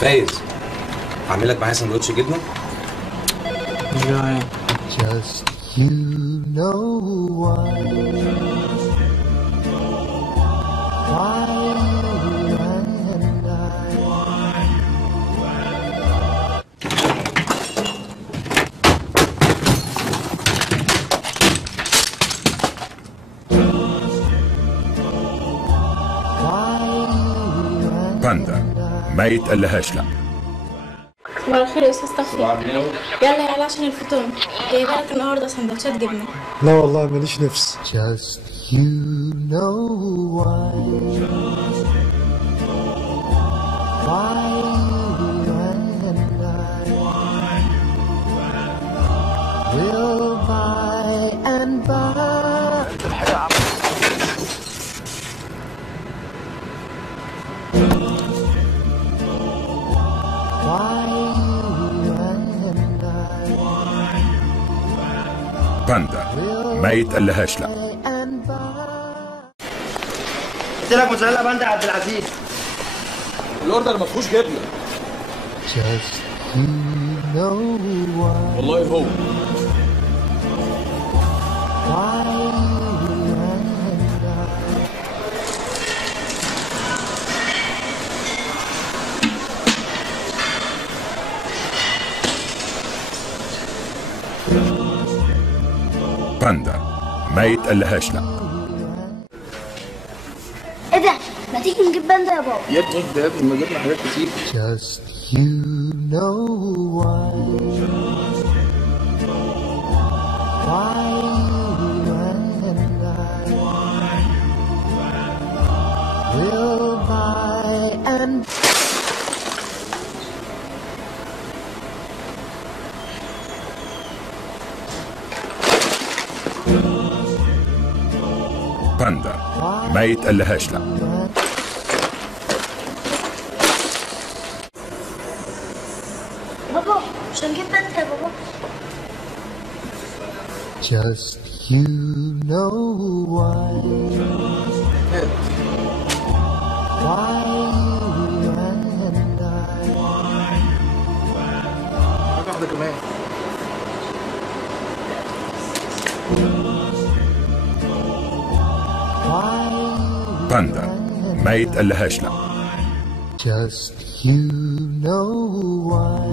فايز، هعمل لك معايا سندوتش جبنه. مش جعان. Just you know why you and I. باندا ما يتقلهاش لا. صباح الخير يا استاذ صفي. يلا يلا عشان الفطور، جايبه لك النهارده سندوتشات جبنه. لا والله ماليش نفس. Just you know why you and I will by and by. باندا ما يتقلهاش لا. قلت لك موتزاريلا باندا يا عبد العزيز. الاوردر ما فيهوش جبنه. Just you know why. والله هو باندا ما يتقلهاش لا. ايه ده؟ ما تيجي نجيب باندا يا بابا؟ يا ابني ده ما جبنا حاجات كتير. Just you know why you and I will by and باندا ما يتقلهاش لا. بابا مش هنجيب باندا يا بابا؟ Just you know why you and I حاجه واحده كمان. باندا ما يتقلهاش لا. Just you know why